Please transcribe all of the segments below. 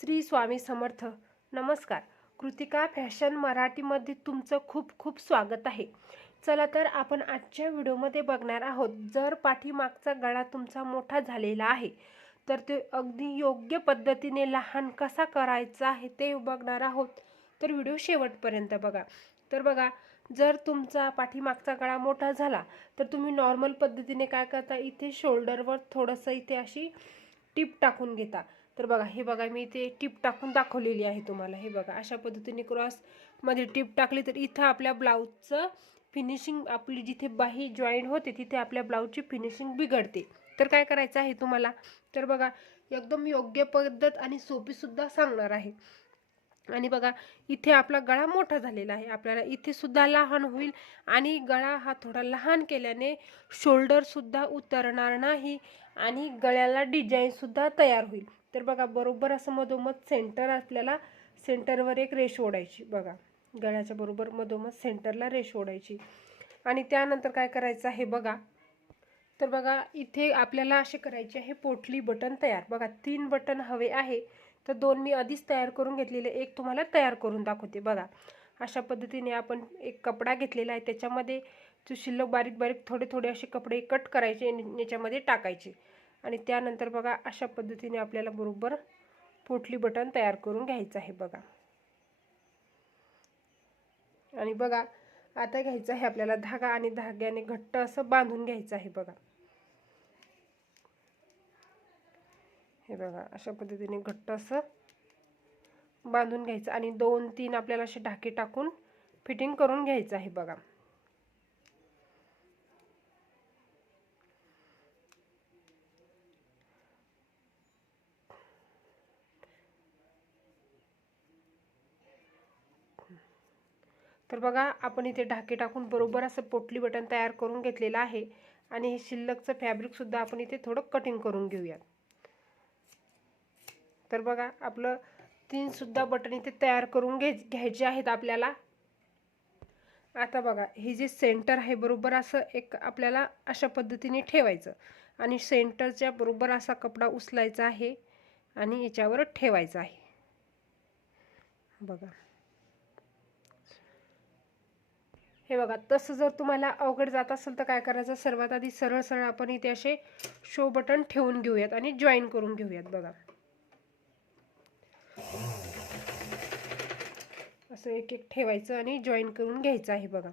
श्री स्वामी समर्थ. नमस्कार. कृतिका फॅशन मराठीमध्ये तुमचं खूप खूप स्वागत आहे. चला तर आपण आजच्या व्हिडिओमध्ये बघणार आहोत जर पाठीमागचा गळा तुमचा मोठा झालेला आहे तर ते अगदी योग्य पद्धतीने लहान कसा करायचा आहे ते बघणार आहोत. तर व्हिडिओ शेवटपर्यंत बघा. तर बघा जर तुमचा पाठीमागचा गळा मोठा झाला तर तुम्ही नॉर्मल पद्धतीने काय करता? इथे शोल्डरवर थोडंसं इथे अशी टीप टाकून घेता. तर बघा हे बघा मी इथे टीप टाकून दाखवलेली आहे तुम्हाला. हे बघा अशा पद्धतीने क्रॉसमध्ये टीप टाकली तर इथं आपल्या ब्लाऊजचं फिनिशिंग आपली जिथे बाही जॉईन होते तिथे आपल्या ब्लाऊजची फिनिशिंग बिघडते. तर काय करायचं आहे तुम्हाला? तर बघा एकदम योग्य पद्धत आणि सोपीसुद्धा सांगणार आहे. आणि बघा इथे आपला गळा मोठा झालेला आहे. आपल्याला इथे सुद्धा लहान होईल आणि गळा हा थोडा लहान केल्याने शोल्डरसुद्धा उतरणार नाही आणि गळ्याला डिझाईनसुद्धा तयार होईल. तर बघा बरोबर असं मधोमध सेंटर आपल्याला सेंटरवर एक रेष ओढायची. बघा गळ्याच्या बरोबर मधोमध सेंटरला रेष ओढायची. आणि त्यानंतर काय करायचं आहे बघा? तर बघा इथे आपल्याला असे करायचे आहे पोटली बटन तयार. बघा तीन बटन हवे आहे. तर दोन मी आधीच तयार करून घेतलेले. एक तुम्हाला तयार करून दाखवते. बघा अशा पद्धतीने आपण एक कपडा घेतलेला आहे. त्याच्यामध्ये जो शिल्लक बारीक बारीक थोडे थोडे असे कपडे कट करायचे आणि याच्यामध्ये टाकायचे. आणि त्यानंतर बघा अशा पद्धतीने आपल्याला बरोबर पोटली बटन तयार करून घ्यायचं आहे बघा. आणि बघा आता घ्यायचं आहे आपल्याला धागा आणि धाग्याने घट्ट असं बांधून घ्यायचं आहे बघा. हे बघा अशा पद्धतीने घट्ट असं बांधून घ्यायचं आणि दोन तीन आपल्याला असे ढाके टाकून फिटिंग करून घ्यायचं आहे बघा. तर बघा आपण इथे ढाके टाकून बरोबर असं पोटली बटन तयार करून घेतलेलं आहे. आणि हे शिल्लकचं फॅब्रिकसुद्धा आपण इथे थोडं कटिंग करून घेऊयात. तर बघा आपलं तीनसुद्धा बटन इथे तयार करून घे घ्यायचे आहेत आपल्याला. आता बघा हे जे सेंटर आहे बरोबर असं एक आपल्याला अशा पद्धतीने ठेवायचं. आणि सेंटरच्या बरोबर असा कपडा उचलायचा आहे आणि याच्यावर ठेवायचा आहे. बघा. हे बघा तसं जर तुम्हाला अवघड जात असेल तर काय करायचं? सर्वात आधी सरळ सरळ आपण इथे असे शो बटन ठेवून घेऊयात आणि जॉईन करून घेऊयात बघा. असं एक एक ठेवायचं आणि जॉईन करून घ्यायचं आहे बघा.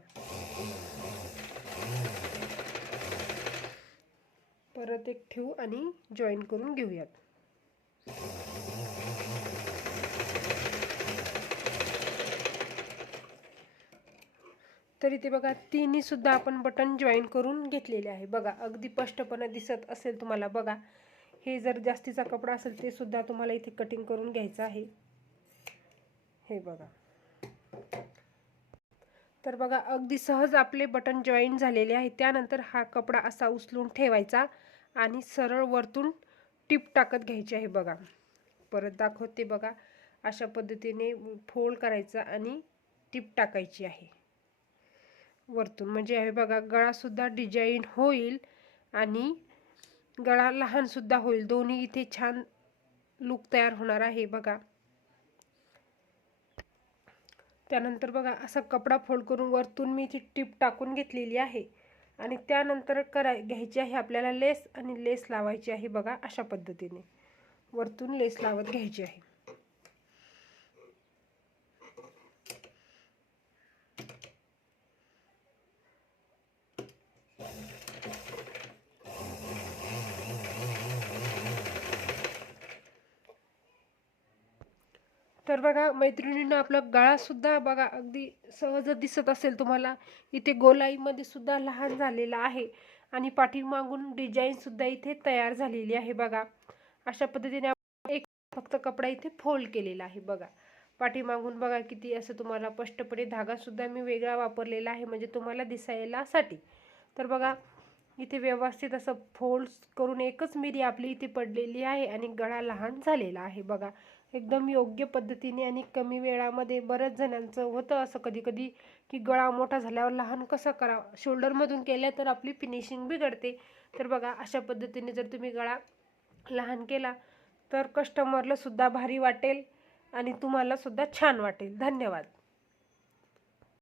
परत एक ठेवू आणि जॉईन करून घेऊयात. तर इथे बघा तिन्हीसुद्धा आपण बटन जॉईन करून घेतलेले आहे. बघा अगदी स्पष्टपणे दिसत असेल तुम्हाला. बघा हे जर जास्तीचा कपडा असेल ते सुद्धा तुम्हाला इथे कटिंग करून घ्यायचं आहे. हे बघा. तर बघा अगदी सहज आपले बटन जॉईन झालेले आहे. त्यानंतर हा कपडा असा उचलून ठेवायचा आणि सरळ वरतून टीप टाकत घ्यायची आहे बघा. परत दाखवते बघा अशा पद्धतीने फोल्ड करायचा आणि टिप टाकायची आहे. वरतून. म्हणजे हे बघा गळासुद्धा डिझाईन होईल आणि गळा लहानसुद्धा होईल. दोन्ही इथे छान लुक तयार होणार आहे बघा. त्यानंतर बघा असा कपडा फोल्ड करून वरतून मी इथे टिप टाकून घेतलेली आहे. आणि त्यानंतर कराय घ्यायची आहे आपल्याला लेस आणि लेस लावायची आहे बघा अशा पद्धतीने. वरतून लेस लावत घ्यायची आहे. तर बघा मैत्रिणींना आपला गळासुद्धा बघा अगदी सहज दिसत असेल तुम्हाला. इथे गोलाईमध्ये सुद्धा लहान झालेला आहे. आणि पाठीमागून डिझाईनसुद्धा इथे तयार झालेली आहे बघा. अशा पद्धतीने एक फक्त कपडा इथे फोल्ड केलेला आहे बघा. पाठीमागून बघा किती असं तुम्हाला स्पष्टपणे धागासुद्धा मी वेगळा वापरलेला आहे म्हणजे तुम्हाला दिसायलासाठी तर बघा इथे व्यवस्थित असं फोल्ड करून एकच मिरी आपली इथे पडलेली आहे आणि गळा लहान झालेला आहे बघा. एकदम योग्य पद्धतीने आणि कमी वेळामध्ये बऱ्याच जणांचं होतं असं कधी कधी की गळा मोठा झाल्यावर लहान कसं करावं? शोल्डरमधून केलं तर आपली फिनिशिंग बिघडते. तर बघा अशा पद्धतीने जर तुम्ही गळा लहान केला तर कस्टमरला सुद्धा भारी वाटेल आणि तुम्हाला सुद्धा छान वाटेल. धन्यवाद.